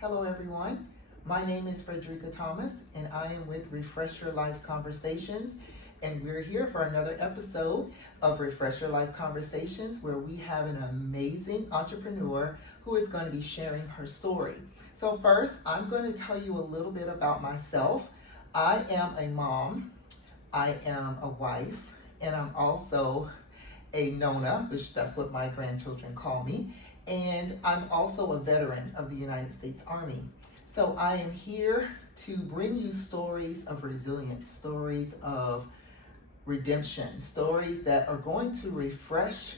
Hello everyone, my name is Fredricka Thomas and I am with RefreshYoLife Conversations, and we're here for another episode of RefreshYoLife Conversations where we have an amazing entrepreneur who is going to be sharing her story. So first, I'm going to tell you a little bit about myself. I am a mom, I am a wife, and I'm also a Nona, which that's what my grandchildren call me. And I'm also a veteran of the United States Army. So I am here to bring you stories of resilience, stories of redemption, stories that are going to refresh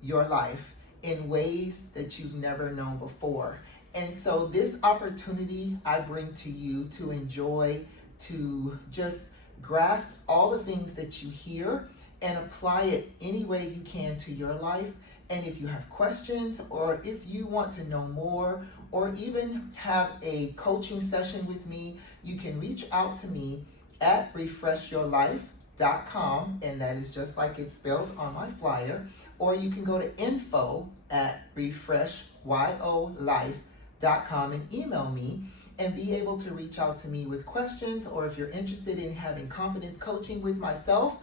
your life in ways that you've never known before. And so this opportunity I bring to you to enjoy, to just grasp all the things that you hear and apply it any way you can to your life. And if you have questions, or if you want to know more, or even have a coaching session with me, you can reach out to me at RefreshYoLife.com, and that is just like it's spelled on my flyer. Or you can go to info@RefreshYoLife.com and email me and be able to reach out to me with questions, or if you're interested in having confidence coaching with myself,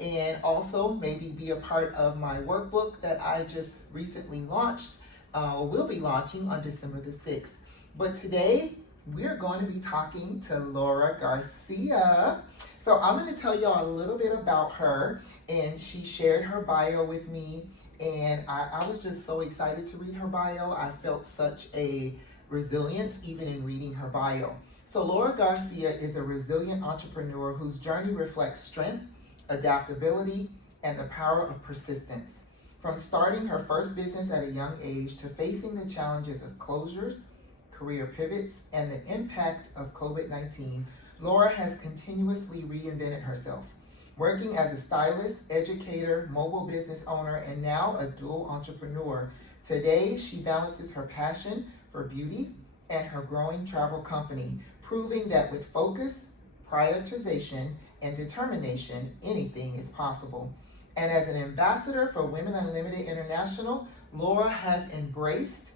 and also maybe be a part of my workbook that I just recently launched, or will be launching on December the 6th. But today, we're going to be talking to Laura Garcia. So I'm going to tell y'all a little bit about her, and she shared her bio with me, and I was just so excited to read her bio. I felt such a resilience even in reading her bio. So Laura Garcia is a resilient entrepreneur whose journey reflects strength, adaptability, and the power of persistence. From starting her first business at a young age to facing the challenges of closures, career pivots, and the impact of COVID-19, Laura has continuously reinvented herself, working as a stylist, educator, mobile business owner, and now a dual entrepreneur. Today, she balances her passion for beauty and her growing travel company, proving that with focus, prioritization, and determination, anything is possible. And as an ambassador for Women Unlimited International, Laura has embraced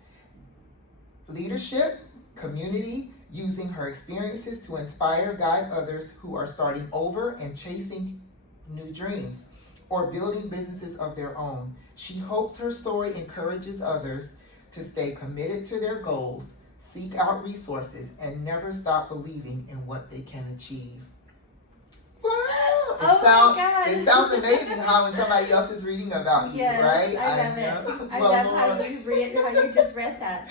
leadership, community, using her experiences to inspire, guide others who are starting over and chasing new dreams or building businesses of their own. She hopes her story encourages others to stay committed to their goals, seek out resources, and never stop believing in what they can achieve. It sounds amazing how when somebody else is reading about you, right? I love it. I love how you just read that.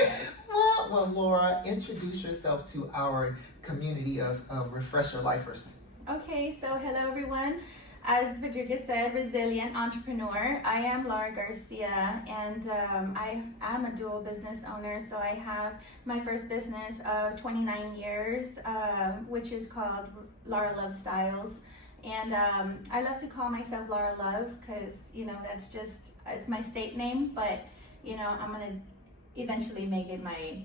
Well, Laura, introduce yourself to our community of RefreshYoLifers. Okay, so hello everyone. As Fredricka said, resilient entrepreneur. I am Laura Garcia, and I am a dual business owner. So I have my first business of 29 years, which is called Laura Love Styles. And I love to call myself Laura Love because, that's just, it's my state name, but, I'm going to eventually make it my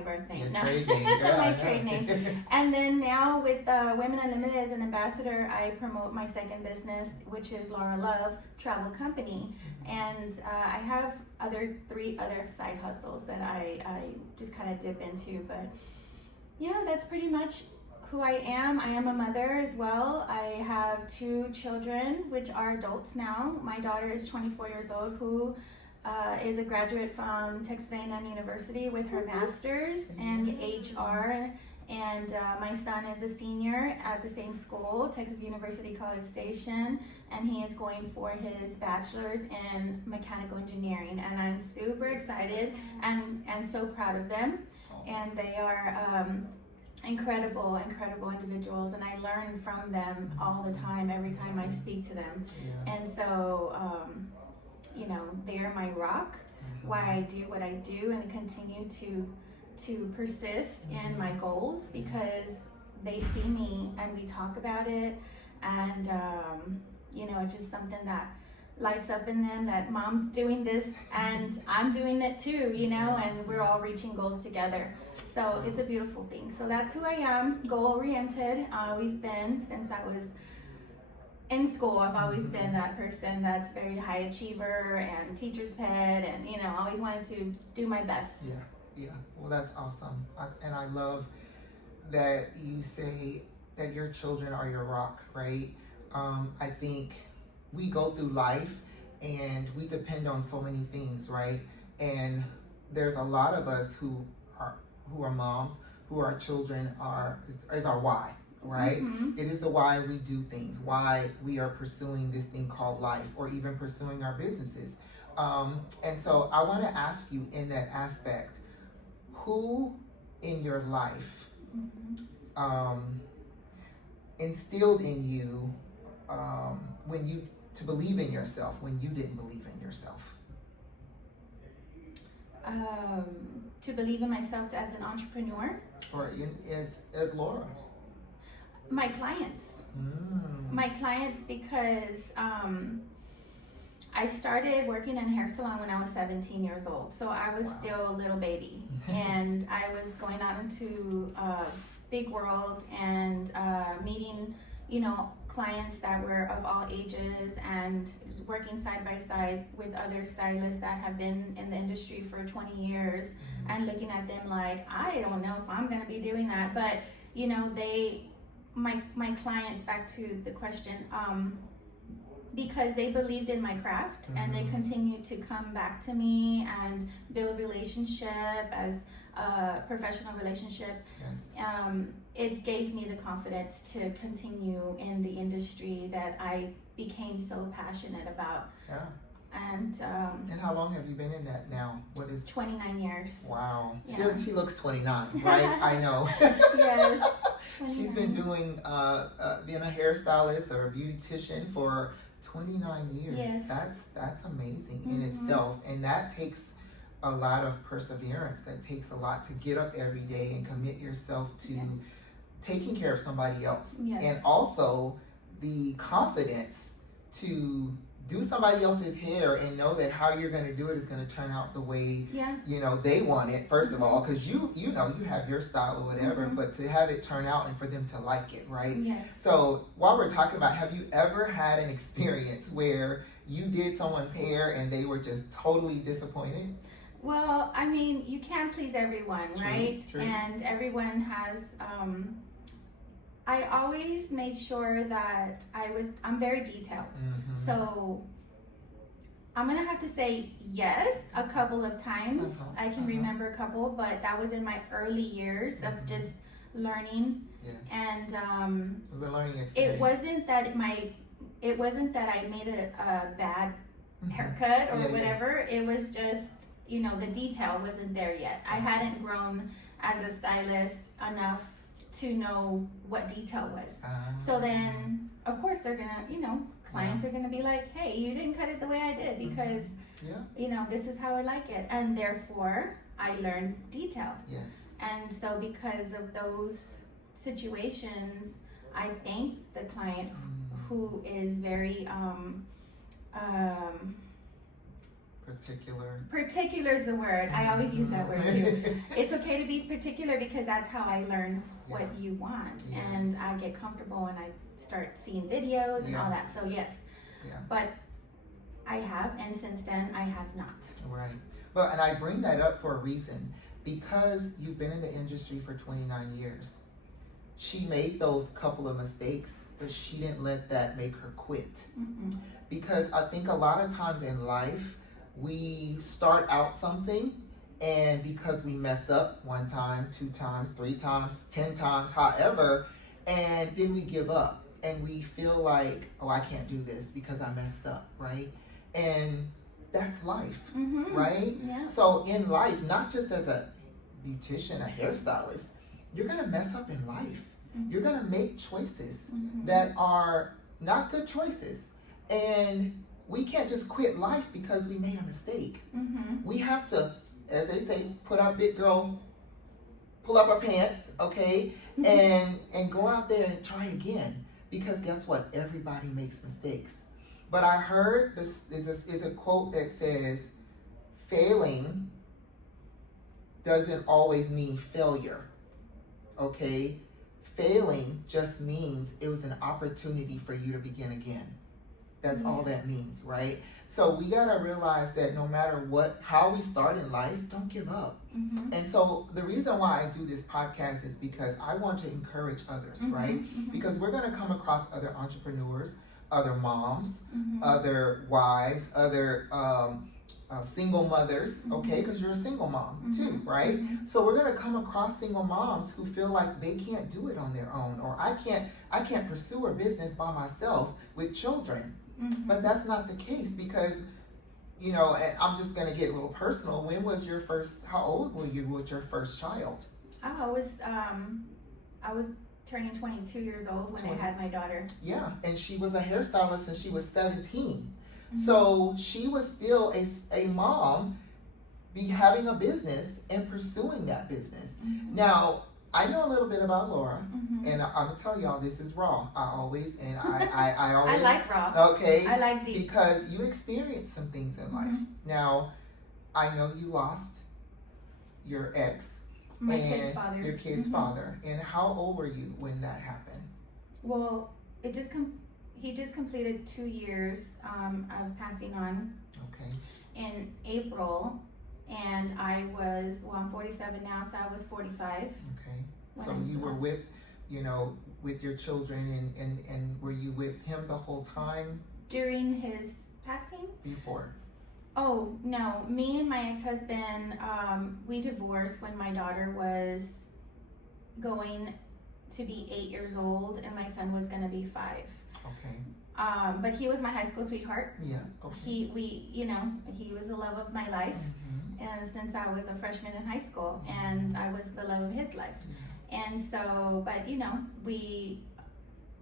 birth name. Trade name. My trade name. And then now with Women Unlimited as an ambassador, I promote my second business, which is Laura Love Travel Company. And I have three other side hustles that I just kind of dip into. But yeah, that's pretty much who I am. I am a mother as well. I have 2 children, which are adults now. My daughter is 24 years old, who is a graduate from Texas A&M University with her master's in HR, and my son is a senior at the same school, Texas University College Station, and he is going for his bachelor's in mechanical engineering, and I'm super excited and so proud of them, and they are incredible individuals, and I learn from them all the time, every time I speak to them. And so they are my rock, why I do what I do and continue to persist in my goals, because they see me and we talk about it, and it's just something that lights up in them, that mom's doing this and I'm doing it too, and we're all reaching goals together. So it's a beautiful thing. So that's who I am, goal-oriented, always been since I was in school. I've always been that person that's very high achiever and teacher's pet, and always wanted to do my best. Yeah, well, that's awesome. And I love that you say that your children are your rock, right? I think we go through life and we depend on so many things, right? And there's a lot of us who are moms, who our children is our why, right? Mm-hmm. It is the why we do things, why we are pursuing this thing called life, or even pursuing our businesses. And so I want to ask you in that aspect, who in your life instilled in you when you to believe in yourself when you didn't believe in yourself? To believe in myself as an entrepreneur. Or as Laura? My clients. My clients, because I started working in a hair salon when I was 17 years old. So I was still a little baby. And I was going out into a big world and meeting, clients that were of all ages, and working side by side with other stylists that have been in the industry for 20 years, and looking at them like, I don't know if I'm gonna be doing that. But my clients, back to the question, because they believed in my craft, and they continued to come back to me and build relationship as a professional relationship. Yes. It gave me the confidence to continue in the industry that I became so passionate about. Yeah. And how long have you been in that now? What is 29 years. Wow. Yeah. She looks 29, right? I know. Yes. She's been doing being a hairstylist or a beautician for 29 years. Yes. That's amazing in itself, and that takes a lot of perseverance. That takes a lot to get up every day and commit yourself to taking care of somebody else. Yes. And also the confidence to do somebody else's hair and know that how you're going to do it is going to turn out the way they want it, first of all, because you have your style or whatever, but to have it turn out and for them to like it, right? Yes. So while we're talking about, have you ever had an experience where you did someone's hair and they were just totally disappointed? Well, I mean, you can't please everyone, right? True. And everyone has I always made sure that I'm very detailed. So I'm gonna have to say yes a couple of times. I can remember a couple, but that was in my early years of just learning. Yes. And it was a learning experience. It wasn't that I made a bad haircut or whatever. It was just, the detail wasn't there yet. I hadn't grown as a stylist enough to know what detail was. So then, of course, they're gonna, clients are gonna be like, hey, you didn't cut it the way I did because, this is how I like it. And therefore, I learned detail. Yes. And so because of those situations, I thank the client who is very, particular is the word. I always use that word too. It's okay to be particular because that's how I learn what you want. Yes. And I get comfortable and I start seeing videos and all that. So yes, but I have, and since then I have not. Right. Well, and I bring that up for a reason, because you've been in the industry for 29 years. She made those couple of mistakes, but she didn't let that make her quit. Because I think a lot of times in life, we start out something, and because we mess up 1 time, 2 times, 3 times, 10 times, however, and then we give up and we feel like, oh, I can't do this because I messed up, right? And that's life, right? Yeah. So in life, not just as a beautician, a hairstylist, you're gonna mess up in life. You're gonna make choices that are not good choices, and we can't just quit life because we made a mistake. We have to, as they say, pull up our pants, okay, and go out there and try again. Because guess what? Everybody makes mistakes. But I heard this is a quote that says, failing doesn't always mean failure, okay? Failing just means it was an opportunity for you to begin again. That's all that means, right? So we gotta realize that no matter how we start in life, don't give up. Mm-hmm. And so the reason why I do this podcast is because I want to encourage others, Mm-hmm. right? Mm-hmm. Because we're going to come across other entrepreneurs, other moms, Mm-hmm. other wives, other single mothers, Mm-hmm. okay? Because you're a single mom Mm-hmm. too, right? Mm-hmm. So we're going to come across single moms who feel like they can't do it on their own, or I can't pursue a business by myself with children. Mm-hmm. But that's not the case, because you know, and I'm just going to get a little personal. When was your first, how old were you with your first child? I was turning 22 years old when 20. I had my daughter. Yeah, and she was a hairstylist since she was 17. Mm-hmm. So she was still a mom, having a business and pursuing that business. Mm-hmm. Now, I know a little bit about Laura, Mm-hmm. and I'm going to tell y'all this is raw. I always I always, like raw. okay, I like deep. because you experienced some things in life. Mhm. Now, I know you lost your ex, My and kid's father. your kid's father. And how old were you when that happened? Well, he just completed 2 years of passing on Okay. in April, and I'm 47 now, so I was 45. Okay. when So I you were lost. with your children, and were you with him the whole time During his passing? before? Oh, no. Me and my ex-husband, we divorced when my daughter was going to be 8 years old and my son was going to be 5. Okay. But he was my high school sweetheart. Yeah. Okay. He was the love of my life. Mhm. And since I was a freshman in high school, and I was the love of his life. Yeah. And so, but we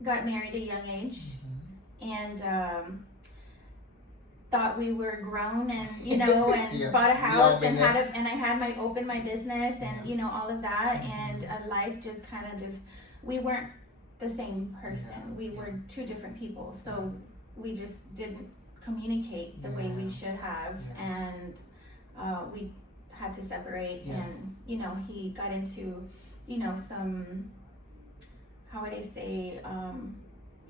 got married at a young age, Mhm. and thought we were grown, and and Yeah. bought a house, been and there. and I had opened my business, and Yeah. all of that, Mhm. and life just kind of we weren't the same person. Yeah. We were two different people, so we just didn't communicate the way we Yeah. should have, Yeah. and we had to separate. Yes. And he got into some, how would I say,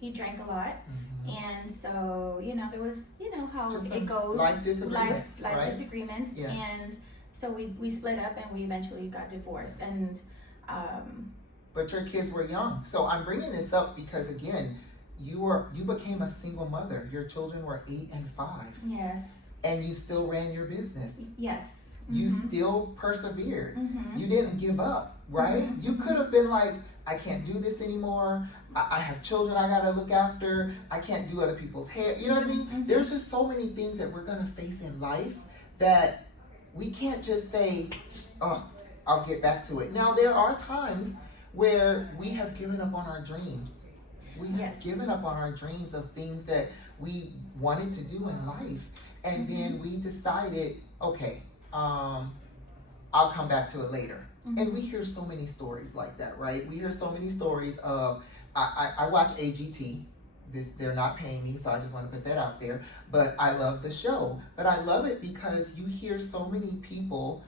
he drank a lot, Mhm. and so there was how Just it some goes, life disagreements, life right? disagreements. Yes. And so we split up, and we eventually got divorced. Yes. And But your kids were young. So I'm bringing this up because, again, you became a single mother. Your children were 8 and 5, yes, and you still ran your business. yes. You Mhm. still persevered. Mhm. You didn't give up, right? Mhm. You could have been like, I can't do this anymore. I have children I gotta look after. I can't do other people's hair. You know what I mean? Mhm. There's just so many things that we're gonna face in life that we can't just say, oh, I'll get back to it. Now, there are times where we have given up on our dreams. We have Yes. given up on our dreams of things that we wanted to do in life. And then we decided, okay, I'll come back to it later. And we hear so many stories like that, right? We hear so many stories of, I watch AGT. They're not paying me, so I just want to put that out there. But I love the show. But I love it because you hear so many people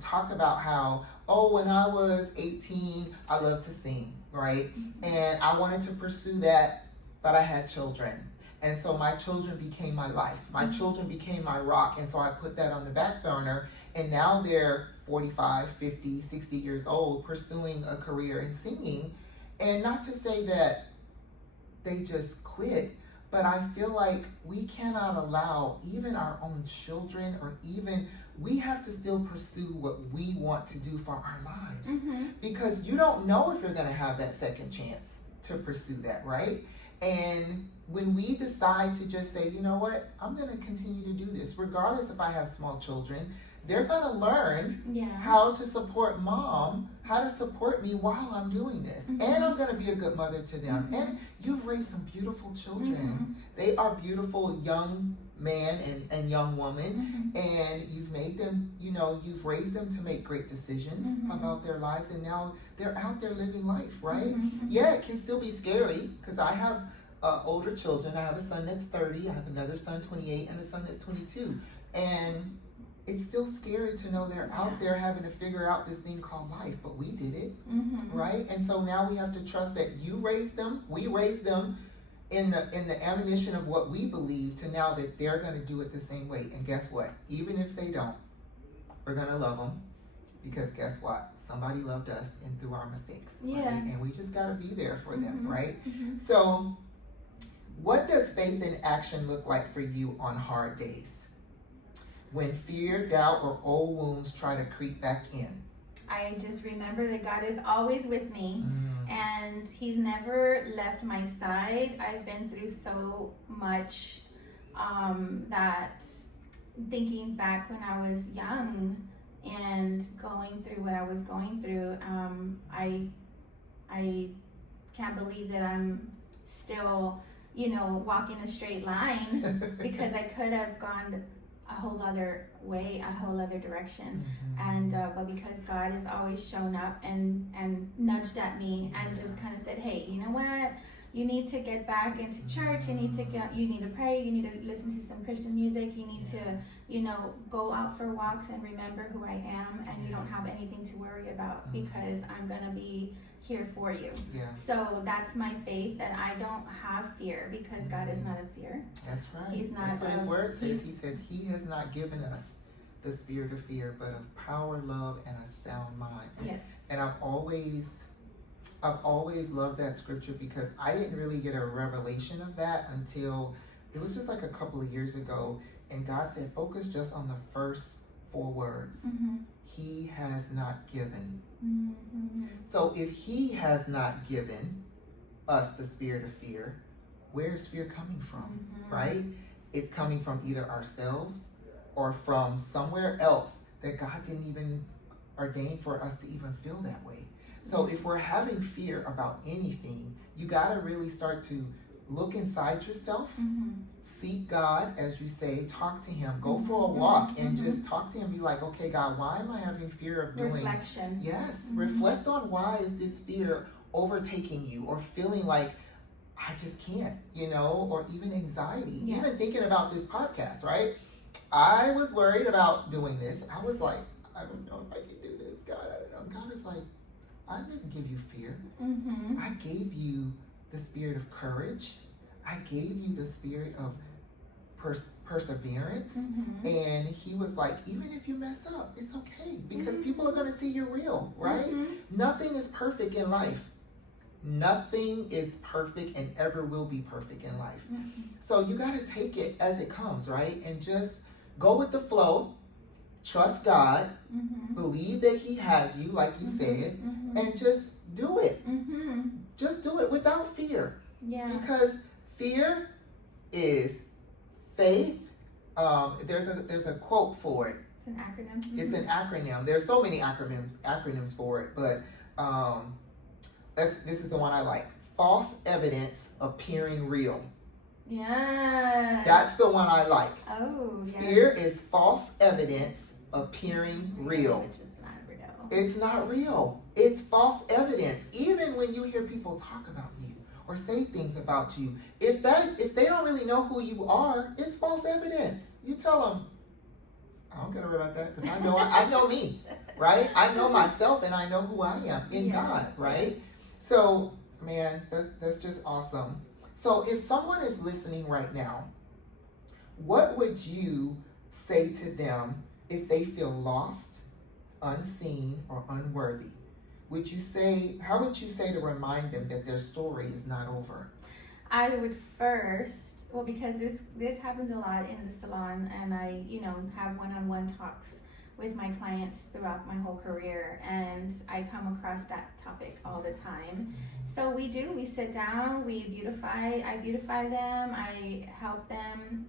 talk about how, oh, when I was 18, I loved to sing, right? And I wanted to pursue that, but I had children. And so my children became my life. My children became my rock. And so I put that on the back burner. And now they're 45, 50, 60 years old pursuing a career in singing. And not to say that they just quit, but I feel like we cannot allow even our own children, or even we have to still pursue what we want to do for our lives. Mm-hmm. Because you don't know if you're going to have that second chance to pursue that, right? And when we decide to just say, you know what, I'm going to continue to do this, regardless if I have small children, they're going to learn how to support mom, how to support me while I'm doing this. Mm-hmm. And I'm going to be a good mother to them. Mm-hmm. And you've raised some beautiful children. Mm-hmm. They are beautiful young man and young woman. Mm-hmm. And you've made them, you've raised them to make great decisions Mm-hmm. about their lives. And now they're out there living life, right? Mm-hmm. Yeah, it can still be scary because I have older children. I have a son that's 30. I have another son, 28, and a son that's 22. And it's still scary to know they're out there having to figure out this thing called life, but we did it, Mm-hmm. right? And so now we have to trust that you raised them, we raised them in the ammunition of what we believe, to now that they're going to do it the same way. And guess what? Even if they don't, we're going to love them. because guess what? Somebody loved us and through our mistakes, Yeah. right? And we just got to be there for them, right? Mm-hmm. So what does faith in action look like for you on hard days? When fear, doubt, or old wounds try to creep back in. I just remember that God is always with me, and He's never left my side. I've been through so much that thinking back when I was young and going through what I was going through, I can't believe that I'm still, walking a straight line because I could have gone a whole other way, a whole other direction. And but because God has always shown up and nudged at me and just kind of said, hey, you know what, you need to get back into church, you need to pray, you need to listen to some Christian music, you need to go out for walks and remember who I am, and you don't have anything to worry about because I'm gonna be here for you. So that's my faith, that I don't have fear because God is not a fear. That's right. He's not. That's what His word says. He says He has not given us the spirit of fear, but of power, love, and a sound mind. Yes. And I've always loved that scripture because I didn't really get a revelation of that until it was just like a couple of years ago. And God said, focus just on the first 4 words. He has not given. So if He has not given us the spirit of fear, where is fear coming from, right? It's coming from either ourselves or from somewhere else that God didn't even ordain for us to even feel that way. So if we're having fear about anything, you got to really start to look inside yourself, seek God, as you say, talk to Him, go for a walk and just talk to Him. Be like, okay, God, why am I having fear of doing? Reflection. Yes, reflect on why is this fear overtaking you, or feeling like I just can't, or even anxiety. Even thinking about this podcast, right? I was worried about doing this. I was like, I don't know if I can do this, God. I don't know. God is like, I didn't give you fear. I gave you the spirit of courage. I gave you the spirit of perseverance. And He was like, even if you mess up, it's okay, because people are going to see you're real, right? Nothing is perfect in life. Nothing is perfect and ever will be perfect in life. So you got to take it as it comes, right? And just go with the flow. Trust God. Believe that He has you, like you said, and just do it. Just do it without fear. Because fear is faith. There's a quote for it. It's an acronym. It's an acronym. There's so many acronyms for it, but this is the one I like. False evidence appearing real. Yeah. That's the one I like. Oh, yes. Fear is false evidence appearing real. Which is not real. It's not real. It's false evidence. Even when you hear people talk about you or say things about you, if they don't really know who you are, it's false evidence. You tell them, I don't care about that, because I know me, right? I know myself and I know who I am in God, right? Yes. So, man, that's just awesome. So if someone is listening right now, what would you say to them if they feel lost, unseen, or unworthy? How would you say to remind them that their story is not over? I would first, because this happens a lot in the salon, and I, have one-on-one talks with my clients throughout my whole career, and I come across that topic all the time. So we sit down, I beautify them, I help them,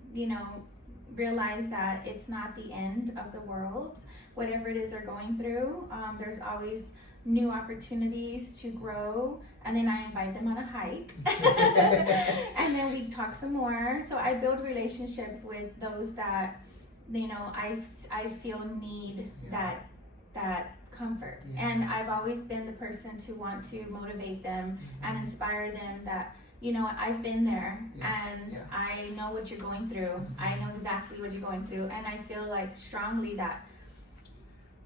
realize that it's not the end of the world. Whatever it is they're going through, there's always new opportunities to grow, and then I invite them on a hike and then we talk some more. So I build relationships with those that I feel need that comfort, and I've always been the person to want to motivate them and inspire them that I've been there, and I know what you're going through. I know exactly what you're going through, and I feel like strongly that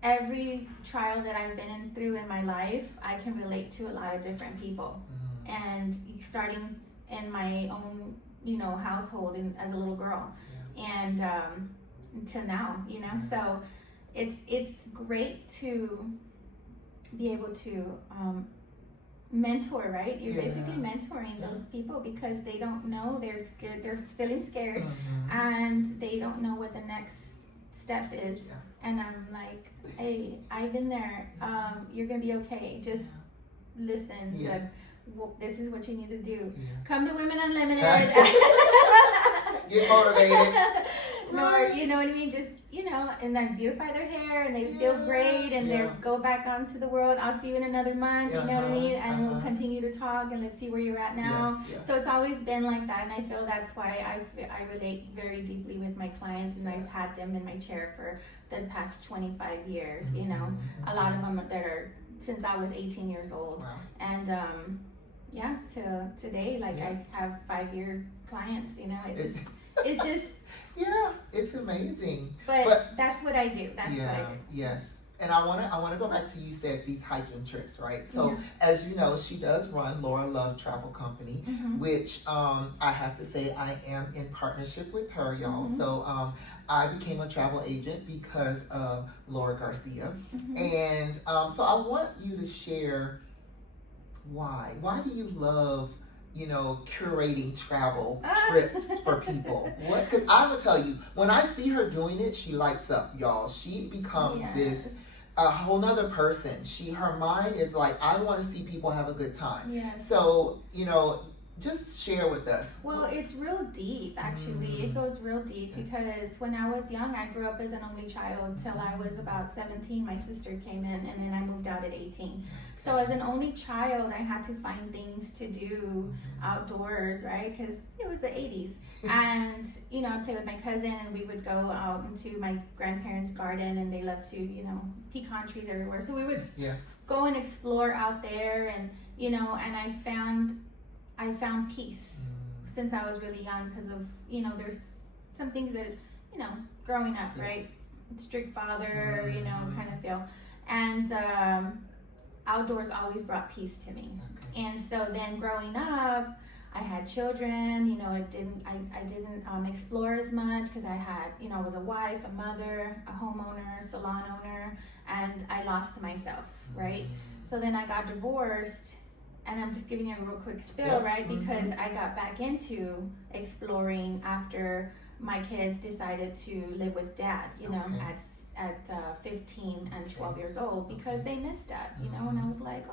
every trial that I've been through in my life, I can relate to a lot of different people. And starting in my own, household as a little girl, and until now, so it's great to be able to mentor, right? You're basically mentoring those people because they don't know, they're feeling scared, and they don't know what the next step is. And I'm like, hey, I've been there. You're gonna be okay. Just listen. This is what you need to do. Come to Women Unlimited. Get motivated. Or, you know what I mean? Just, and then beautify their hair and they feel great and they go back onto the world. I'll see you in another month, you know what I mean? And we'll continue to talk and let's see where you're at now. So it's always been like that, and I feel that's why I relate very deeply with my clients, and I've had them in my chair for the past 25 years, a lot of them that are since I was 18 years old. And to today, I have 5-year clients, it's just it's amazing. But that's what I do. That's what I do. Yes. And I wanna go back to, you said these hiking trips, right? So as you know, she does run Laura Love Travel Company, which I have to say I am in partnership with her, y'all. So I became a travel agent because of Laura Garcia. And so I want you to share why. Why do you love curating travel trips for people? What? Because I will tell you, when I see her doing it, she lights up, y'all. She becomes this a whole nother person. Her mind is like, I want to see people have a good time. So, just share with us. Well, it's real deep, actually. It goes real deep because when I was young, I grew up as an only child until I was about 17. My sister came in, and then I moved out at 18. So as an only child, I had to find things to do outdoors, right? Because it was the 80s. And, I played with my cousin, and we would go out into my grandparents' garden, and they loved to, pecan trees everywhere. So we would go and explore out there, and, and I found peace since I was really young because of, there's some things that, growing up, right? Strict father, kind of feel. And outdoors always brought peace to me. And so then growing up, I had children, I didn't explore as much because I had, I was a wife, a mother, a homeowner, salon owner, and I lost myself, right? So then I got divorced. And I'm just giving you a real quick spill, right? Because I got back into exploring after my kids decided to live with dad, at 15 and 12 years old because they missed dad, and I was like,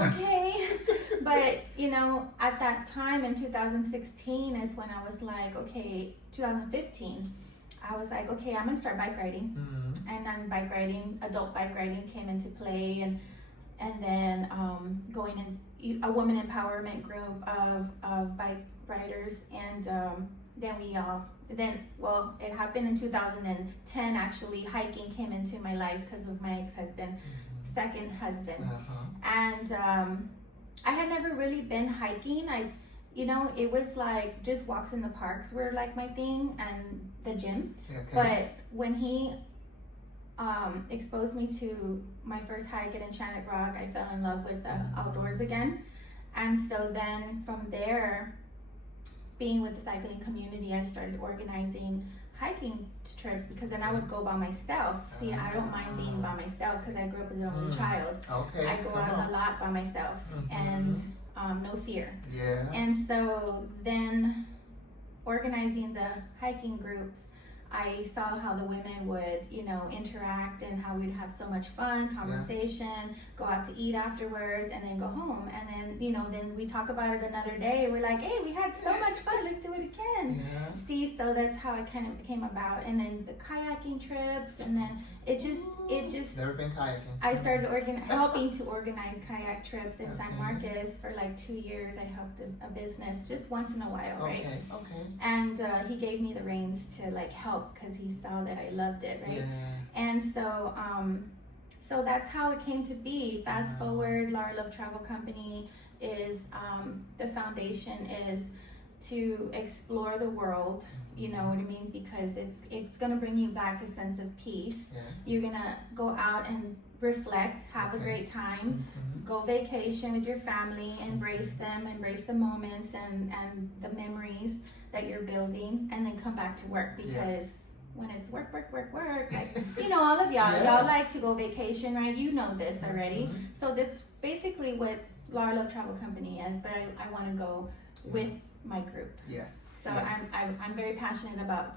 okay. But, at that time in 2016 is when I was like, okay, 2015, I was like, okay, I'm gonna start bike riding. And then adult bike riding came into play, and then going in a women empowerment group of bike riders, and it happened in 2010 actually. Hiking came into my life because of my ex-husband, second husband. And I had never really been hiking. It was like just walks in the parks were like my thing, and the gym. But when he exposed me to my first hike at Enchanted Rock, I fell in love with the outdoors again. And so then from there, being with the cycling community, I started organizing hiking trips because then I would go by myself. See, I don't mind being by myself because I grew up as an only child. I go out a lot by myself and no fear. And so then organizing the hiking groups, I saw how the women would, interact and how we'd have so much fun, conversation, go out to eat afterwards, and then go home. And then, then we talk about it another day. We're like, hey, we had so much fun. Let's do it again. See, so that's how it kind of came about. And then the kayaking trips, and then it just. Never been kayaking. I started helping to organize kayak trips in San Marcos for like 2 years. I helped a business just once in a while, right? And he gave me the reins to like help because he saw that I loved it, right? And so so that's how it came to be. Fast forward, Laura Love Travel Company is the foundation is to explore the world, you know what I mean? Because it's gonna bring you back a sense of peace. You're gonna go out and reflect, have a great time, go vacation with your family, embrace them, embrace the moments and the memories that you're building, and then come back to work because when it's work, like, you know, all of y'all, Yes. y'all like to go vacation, right? You know this already. Mhm. So that's basically what Laura Love Travel Company is, but I want to go with my group. Yes. So yes. I'm very passionate about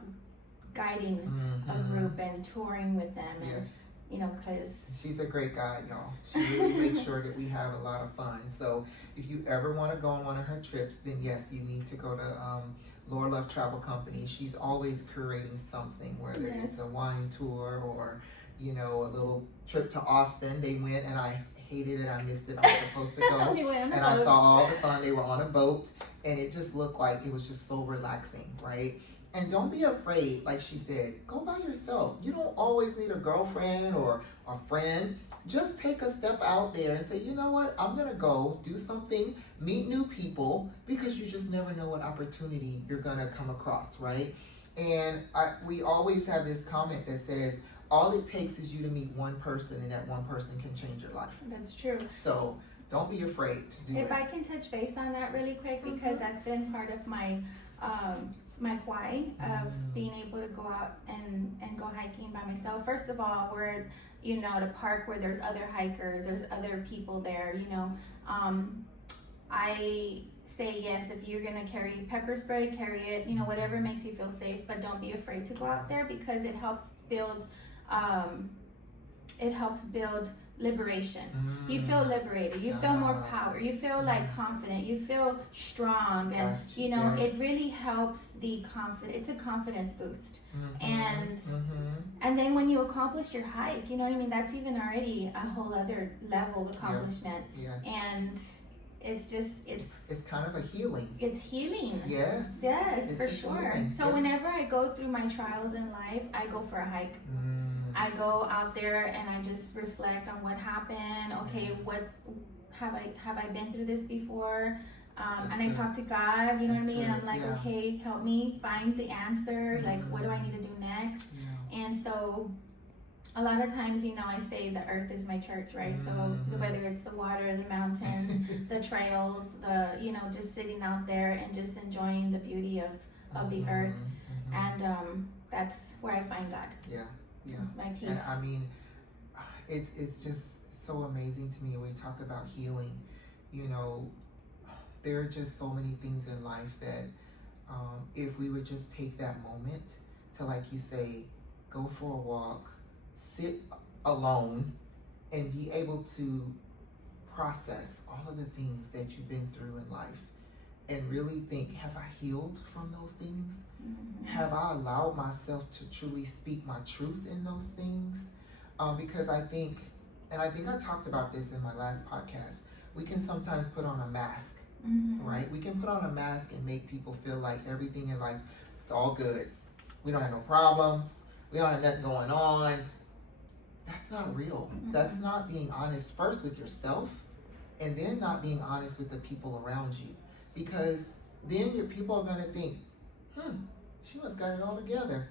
guiding a Mhm. group and touring with them, and Yes. you know, because She's a great guide, y'all. She really makes sure that we have a lot of fun. So if you ever want to go on one of her trips, then yes, you need to go to Laura Love Travel Company. She's always curating something, whether Yes. it's a wine tour or, you know, a little trip to Austin. They went and I hated it. I missed it. I was supposed to go. We went on a And I boat. saw all the fun. They were on a boat and it just looked like it was just so relaxing, right? And don't be afraid, like she said, go by yourself. You don't always need a girlfriend or a friend. Just take a step out there and say, you know what, I'm gonna go do something, meet new people, because you just never know what opportunity you're gonna come across, right? And we always have this comment that says, all it takes is you to meet one person and that one person can change your life. That's true. So don't be afraid to do it. If I can touch base on that really quick, because that's been part of my my why of being able to go out and go hiking by myself. First of all, we're, you know, at a park where there's other hikers, there's other people there, you know. I say yes, if you're gonna carry pepper spray, carry it, you know, whatever makes you feel safe, but don't be afraid to go out there, because it helps build liberation. You feel liberated, you feel more power, you feel like confident, you feel strong, and Gotcha. you know, Yes. it really helps the confidence. It's a confidence boost. And Mm-hmm. and then when you accomplish your hike, you know what I mean, that's even already a whole other level of accomplishment. Yes. And it's just It's kind of a healing. it's healing. Yes. Yes, It's for a sure. healing, So yes. whenever I go through my trials in life, I go for a hike. I go out there and I just reflect on what happened. Okay, Yes. what have I been through this before? That's And I good. talk to God, you know That's what I mean? And I'm good, like, yeah. okay, help me find the answer. Like, what do I need to do next? Yeah. And so a lot of times, you know, I say the earth is my church, right? So whether it's the water, the mountains, the trails, you know, just sitting out there and just enjoying the beauty of the earth. And that's where I find God. Yeah. Yeah. My peace. And I mean, it's just so amazing to me when we talk about healing. You know, there are just so many things in life that if we would just take that moment to, like you say, go for a walk, sit alone, and be able to process all of the things that you've been through in life and really think, have I healed from those things? Have I allowed myself to truly speak my truth in those things? Because I think I talked about this in my last podcast, we can sometimes put on a mask, right? We can put on a mask and make people feel like everything in life, it's all good. We don't have no problems. We don't have nothing going on. That's not real. That's not being honest first with yourself, and then not being honest with the people around you. Because then your people are going to think, she must got it all together.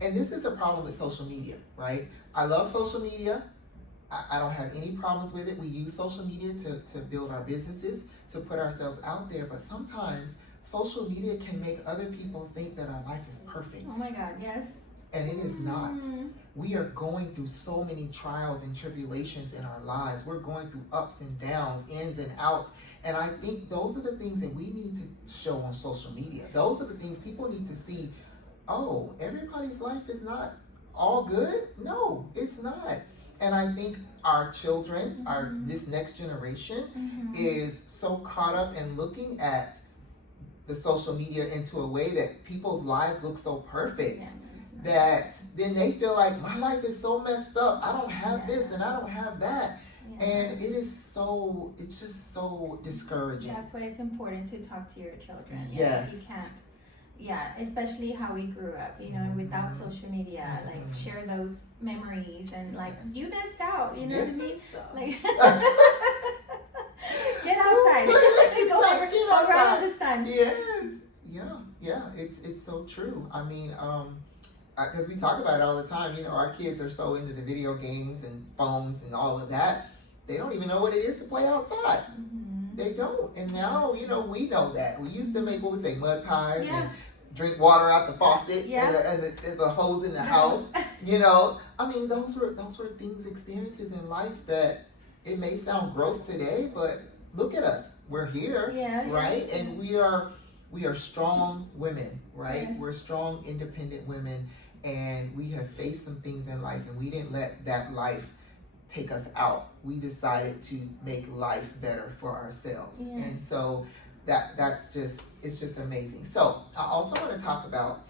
And this is the problem with social media, right? I love social media. I don't have any problems with it. We use social media to build our businesses, to put ourselves out there. But sometimes social media can make other people think that our life is perfect. Oh my God, yes. And it is not. We are going through so many trials and tribulations in our lives. We're going through ups and downs, ins and outs. And I think those are the things that we need to show on social media. Those are the things people need to see. Oh, everybody's life is not all good? No, it's not. And I think our children, this next generation is so caught up in looking at the social media into a way that people's lives look so perfect that then they feel like my life is so messed up. I don't have this and I don't have that. And it's just so discouraging. That's why it's important to talk to your children. Yes. You can't. Yeah, especially how we grew up, you know, without social media, like share those memories and like you missed out, you know what I mean? Like get outside. Go run in the sun. Yes. Yeah. It's so true. I mean, because we talk about it all the time, you know, our kids are so into the video games and phones and all of that. They don't even know what it is to play outside. They don't. And now, you know, we know that. We used to make, what we say, mud pies and, drink water out the faucet Yeah. and the hose in the house. You know, I mean, those were things, experiences in life that it may sound gross today, but look at us. We're here, right? Yeah. And we are strong women, right? Yes. We're strong, independent women, and we have faced some things in life, and we didn't let that life take us out. We decided to make life better for ourselves. Yes. And so it's just amazing. So I also want to talk about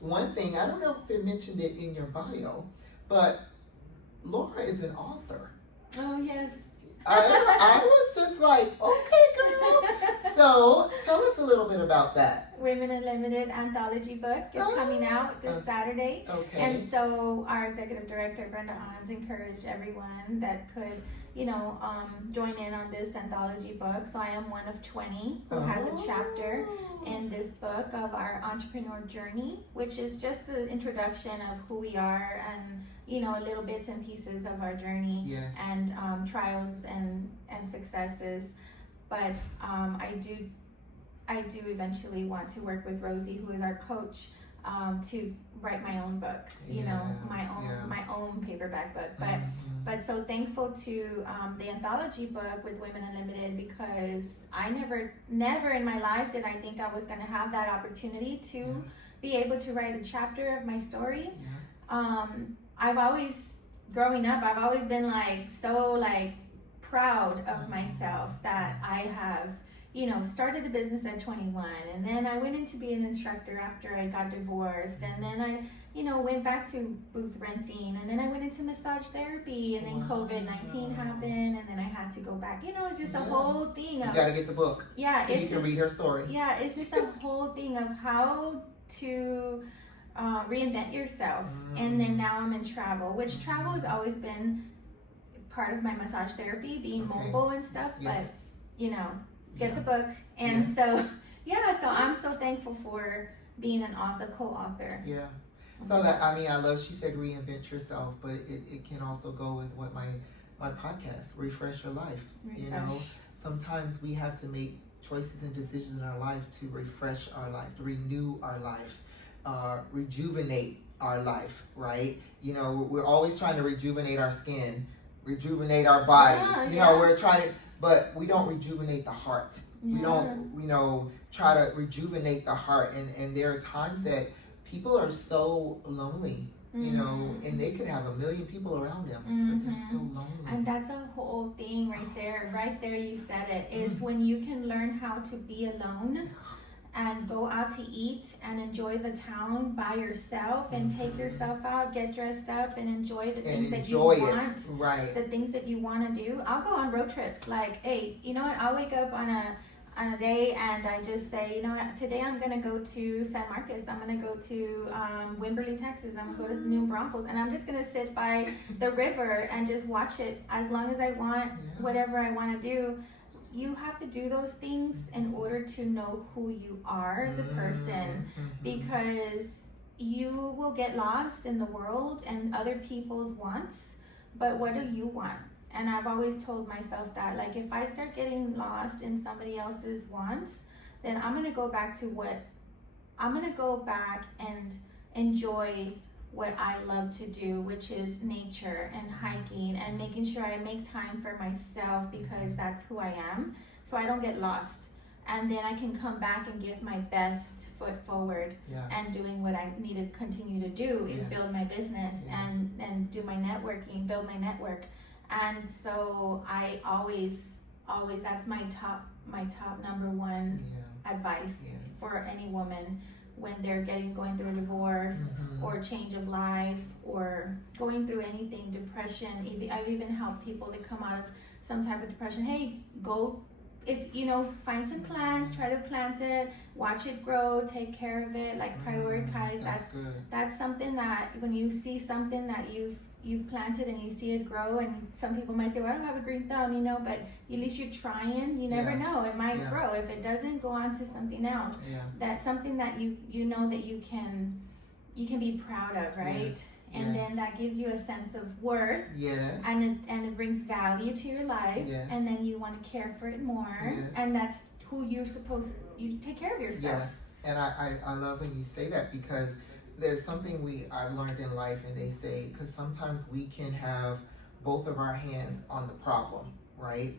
one thing, I don't know if it mentioned it in your bio, but Laura is an author. Oh, yes. I was just like, okay, girl. So tell us a little bit about that. Women Unlimited anthology book is coming out this Saturday. Okay. And so our executive director, Brenda Hans, encouraged everyone that could, join in on this anthology book. So I am one of 20 who has a chapter in this book of our entrepreneur journey, which is just the introduction of who we are and, little bits and pieces of our journey. Yes. And trials and successes. But I do eventually want to work with Rosie, who is our coach, to write my own book. My own paperback book. But so thankful to the anthology book with Women Unlimited, because I never in my life did I think I was going to have that opportunity to be able to write a chapter of my story. Growing up, I've always been so proud of myself that I have, started the business at 21, and then I went in to be an instructor after I got divorced, and then I, went back to booth renting, and then I went into massage therapy, and then COVID-19 happened, and then I had to go back. It's just a whole thing of... You gotta get the book. Yeah. So you can read her story. Yeah, it's just a whole thing of how to reinvent yourself. And then now I'm in travel, which travel has always been part of my massage therapy, being mobile and stuff, but get the book. And so I'm so thankful for being an author, co-author. Yeah. So that, I love, she said reinvent yourself, but it can also go with what my podcast, Refresh Your Life. Sometimes we have to make choices and decisions in our life to refresh our life, to renew our life, rejuvenate our life, right? We're always trying to rejuvenate our skin, rejuvenate our bodies. We're trying to, but we don't rejuvenate the heart. We don't, try to rejuvenate the heart. And there are times that people are so lonely, and they could have a million people around them, but they're still lonely. And that's a whole thing right there. Right there, you said it. Is when you can learn how to be alone and go out to eat and enjoy the town by yourself and take yourself out, get dressed up and enjoy the things that you want. Right. The things that you want to do. I'll go on road trips. Hey, you know what? I'll wake up on a day and I just say, you know what? Today I'm going to go to San Marcos. I'm going to go to Wimberley, Texas. I'm going to go to New Braunfels. And I'm just going to sit by the river and just watch it as long as I want, whatever I want to do. You have to do those things in order to know who you are as a person, because you will get lost in the world and other people's wants, but what do you want? And I've always told myself that, if I start getting lost in somebody else's wants, then I'm going to go back and enjoy what I love to do, which is nature and hiking and making sure I make time for myself, because that's who I am, so I don't get lost. And then I can come back and give my best foot forward and doing what I need to continue to do is build my business and do my networking, build my network. And so I always, that's my top number one advice for any woman when they're going through a divorce or change of life or going through anything, depression. I've even helped people to come out of some type of depression. Hey, go, find some plants, try to plant it, watch it grow, take care of it, prioritize. That's something that when you see something that you've planted and you see it grow, and some people might say, well, I don't have a green thumb, but at least you're trying. You never know, it might grow. If it doesn't, go on to something else. That's something that you know that you can be proud of, right? And then that gives you a sense of worth. And it brings value to your life. And then you want to care for it more. And that's who you take care of yourself. And I love when you say that, because there's something I've learned in life, and they say, because sometimes we can have both of our hands on the problem, right?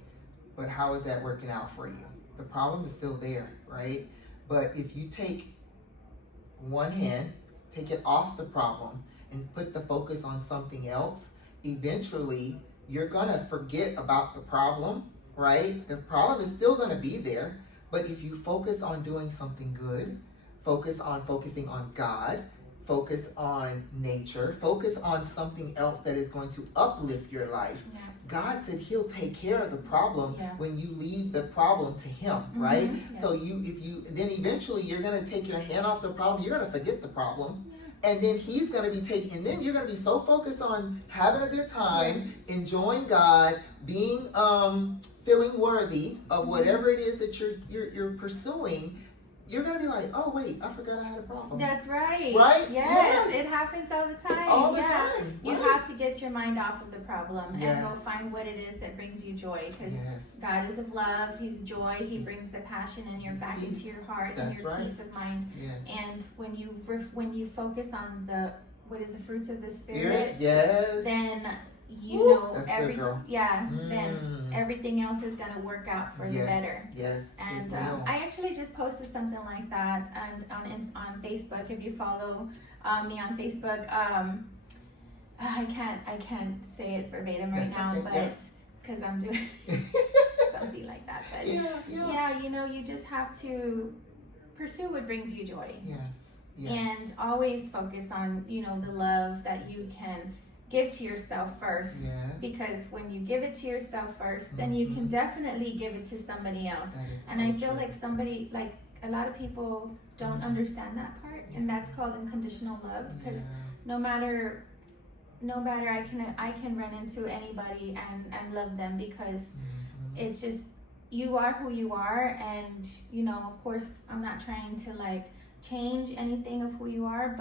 But how is that working out for you? The problem is still there, right? But if you take one hand, take it off the problem, and put the focus on something else, eventually you're gonna forget about the problem, right? The problem is still gonna be there, but if you focus on doing something good, focusing on God, focus on nature, focus on something else that is going to uplift your life. Yeah. God said He'll take care of the problem when you leave the problem to Him, right? Yes. So then eventually you're gonna take your hand off the problem. You're gonna forget the problem, and then He's gonna be taking. And then you're gonna be so focused on having a good time, enjoying God, being feeling worthy of whatever it is that you're pursuing. You're gonna be like, oh wait, I forgot I had a problem. That's right. Right? Yes, it happens all the time. All the time. You Right. have to get your mind off of the problem and Yes. go find what it is that brings you joy. Because Yes. God is of love. He's joy. He brings the passion and your He's back peace. into your heart That's and your right. peace of mind. Yes. And when you focus on the fruits of the Spirit, Yes. then you Woo, know that's good, girl. then everything else is gonna work out for the better. Yes. And it will. I actually just posted something like that on Facebook. If you follow me on Facebook, I can't say it verbatim right That's now, okay, but because I'm doing something like that. But you just have to pursue what brings you joy. Yes. And always focus on the love that you can give to yourself first. Yes. Because when you give it to yourself first, then you can definitely give it to somebody else. And I feel like a lot of people don't understand that part, and that's called unconditional love. Because no matter I can run into anybody and love them, because it's just, you are who you are. And of course I'm not trying to change anything of who you are,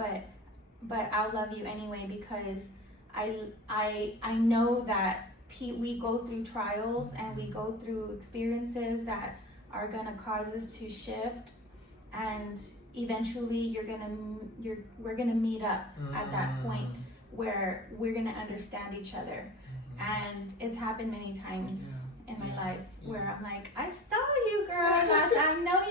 but I'll love you anyway, because I know that we go through trials and we go through experiences that are gonna cause us to shift, and eventually we're gonna meet up at that point where we're gonna understand each other. And it's happened many times in my life where I'm like, I saw you, girl. I know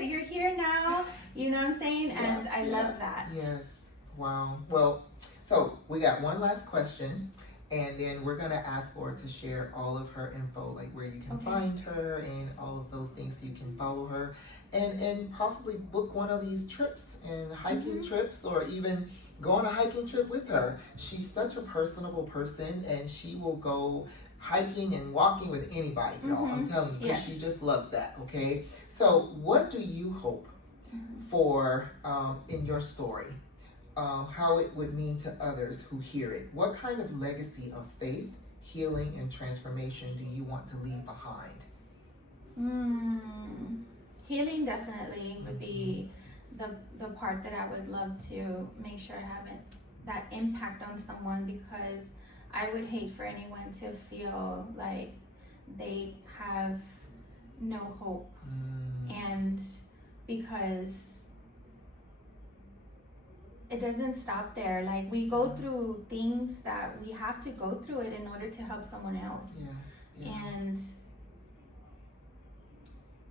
you're here now. You know what I'm saying? And I love that. Yes. Wow. Well, so we got one last question, and then we're gonna ask Laura to share all of her info, like where you can find her and all of those things, so you can follow her and possibly book one of these trips, and hiking trips, or even go on a hiking trip with her. She's such a personable person, and she will go hiking and walking with anybody, y'all. I'm telling you, because she just loves that. Okay, so what do you hope for in your story? How it would mean to others who hear it? What kind of legacy of faith, healing, and transformation do you want to leave behind? Healing definitely would be the part that I would love to make sure I have that impact on someone, because I would hate for anyone to feel like they have no hope. And because it doesn't stop there. Like, we go through things that we have to go through it in order to help someone else. And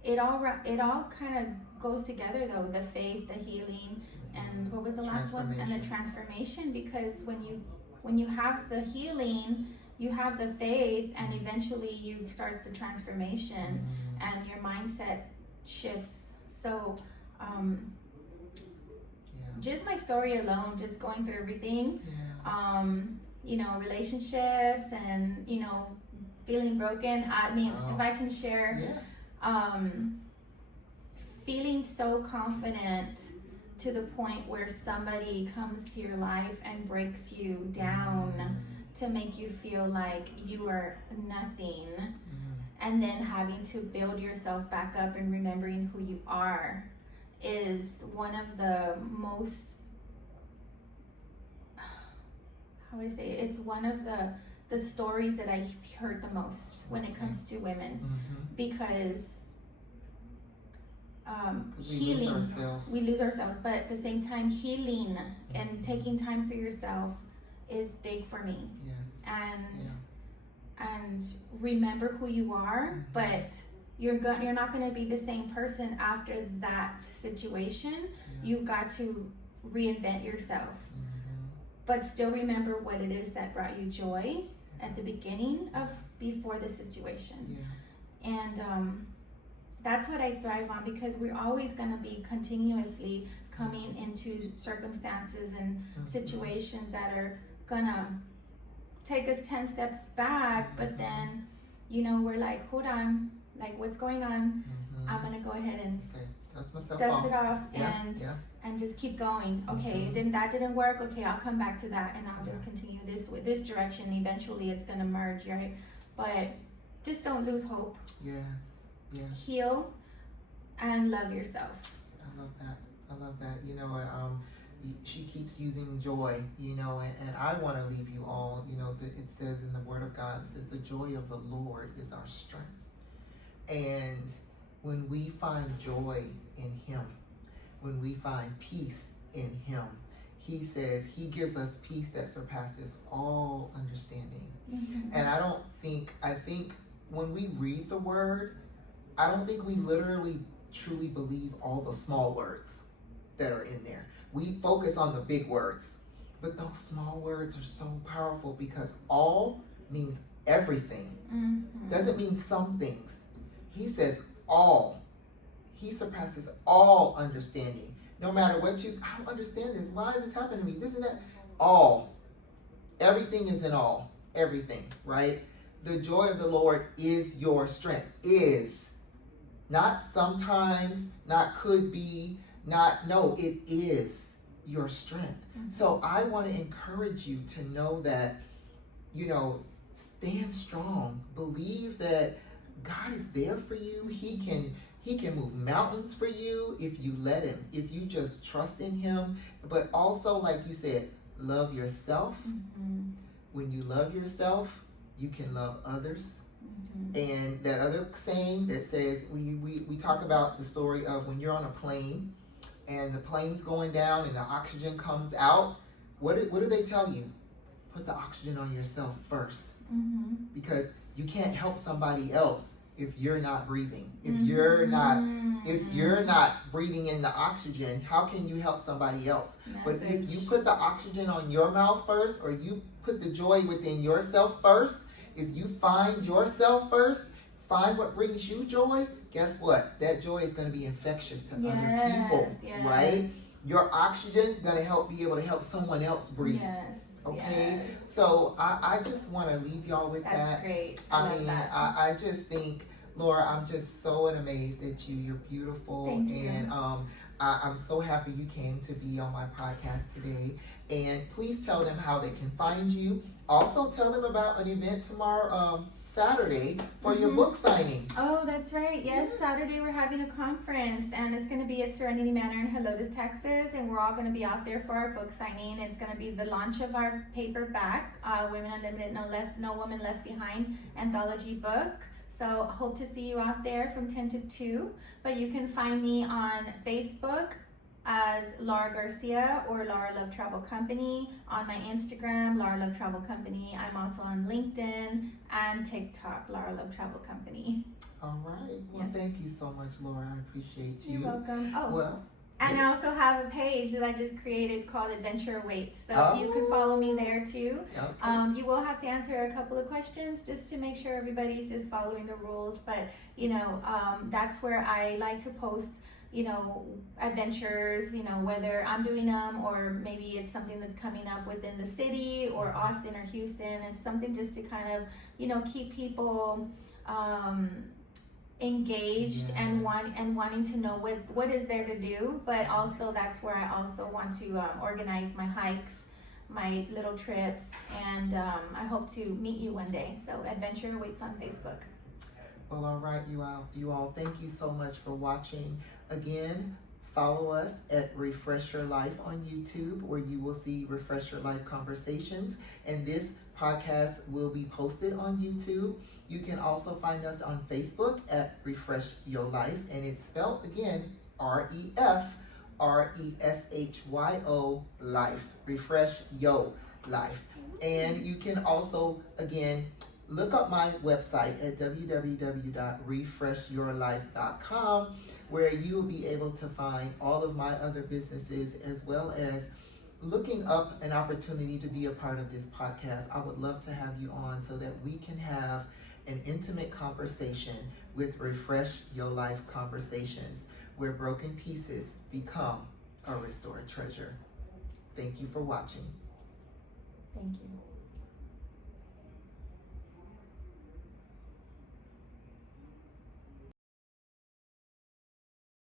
it all kind of goes together, though, the faith, the healing, and what was the last one? And the transformation. Because when you have the healing, you have the faith, and eventually you start the transformation, and your mindset shifts. So just my story alone, just going through everything, relationships, and feeling broken. I mean, if I can share, feeling so confident to the point where somebody comes to your life and breaks you down to make you feel like you are nothing, and then having to build yourself back up and remembering who you are, is one of the most, how would I say it? It's one of the stories that I've heard the most when it comes to women. Because 'Cause we healing. lose ourselves. We lose ourselves, but at the same time, healing and taking time for yourself is big for me. Yes. And remember who you are, but you're not going to be the same person after that situation. You got to reinvent yourself, but still remember what it is that brought you joy at the beginning of before the situation. And that's what I thrive on, because we're always going to be continuously coming into circumstances and situations that are gonna take us 10 steps back, but then, you know, we're like, hold on, like, what's going on? I'm gonna go ahead and dust it off and just keep going. Okay, that didn't work. Okay, I'll come back to that and I'll just continue this direction. Eventually it's gonna merge, right? But just don't lose hope. Yes. Heal and love yourself. I love that. You know, she keeps using joy, you know, and I want to leave you all, you know, it says in the Word of God, it says the joy of the Lord is our strength. And when we find joy in Him, when we find peace in Him, He says He gives us peace that surpasses all understanding. And I think when we read the Word, I don't think we literally truly believe all the small words that are in there. We focus on the big words, but those small words are so powerful, because all means everything. Doesn't mean some things. He says all. He surpasses all understanding. No matter what I don't understand this. Why is this happening to me? This and that. All. Everything is in all. Everything, right? The joy of the Lord is your strength. Is. Not sometimes, not could be, no, it is your strength. So I want to encourage you to know that, you know, stand strong. Believe that God is there for you. He can move mountains for you if you let Him, if you just trust in Him. But also, like you said, love yourself. When you love yourself, you can love others. And that other saying that says, we talk about the story of when you're on a plane and the plane's going down and the oxygen comes out. What do they tell you? Put the oxygen on yourself first. Because you can't help somebody else if you're not breathing. If you're not breathing in the oxygen, how can you help somebody else? But if you put the oxygen on your mouth first, or you put the joy within yourself first, if you find yourself first, find what brings you joy, guess what? That joy is going to be infectious to other people, right? Your oxygen is going to be able to help someone else breathe. Okay? So I just want to leave y'all with that. That's great. I just think, Laura, I'm just so amazed at you. You're beautiful. Thank you. And I'm so happy you came to be on my podcast today. And please tell them how they can find you. Also, tell them about an event tomorrow, Saturday, for your book signing. Oh, that's right. Yes, Saturday we're having a conference, and it's going to be at Serenity Manor in Helotes, Texas, and we're all going to be out there for our book signing. It's going to be the launch of our paperback, Women Unlimited, No Woman Left Behind anthology book. So hope to see you out there from 10 to 2. But you can find me on Facebook as Laura Garcia or Laura Love Travel Company, on my Instagram, Laura Love Travel Company. I'm also on LinkedIn and TikTok, Laura Love Travel Company. All right. Well, Thank you so much, Laura. I appreciate you. You're welcome. Oh, well, and I also have a page that I just created called Adventure Awaits. So you can follow me there too. Okay. You will have to answer a couple of questions just to make sure everybody's just following the rules. But, you know, that's where I like to post, you know, adventures, you know, whether I'm doing them or maybe it's something that's coming up within the city or Austin or Houston. It's something just to kind of, you know, keep people engaged and wanting to know what is there to do. But also that's where I also want to organize my hikes, my little trips, and I hope to meet you one day. So Adventure Awaits on Facebook. Well, all right, you all, thank you so much for watching. Again, follow us at Refresh Your Life on YouTube, where you will see Refresh Your Life Conversations, and this podcast will be posted on YouTube. You can also find us on Facebook at Refresh Your Life, and it's spelled again RefreshYO Life. Refresh Yo Life. And you can also, again, look up my website at www.refreshyourlife.com, where you will be able to find all of my other businesses, as well as looking up an opportunity to be a part of this podcast. I would love to have you on so that we can have an intimate conversation with Refresh Your Life Conversations, where broken pieces become a restored treasure. Thank you for watching. Thank you.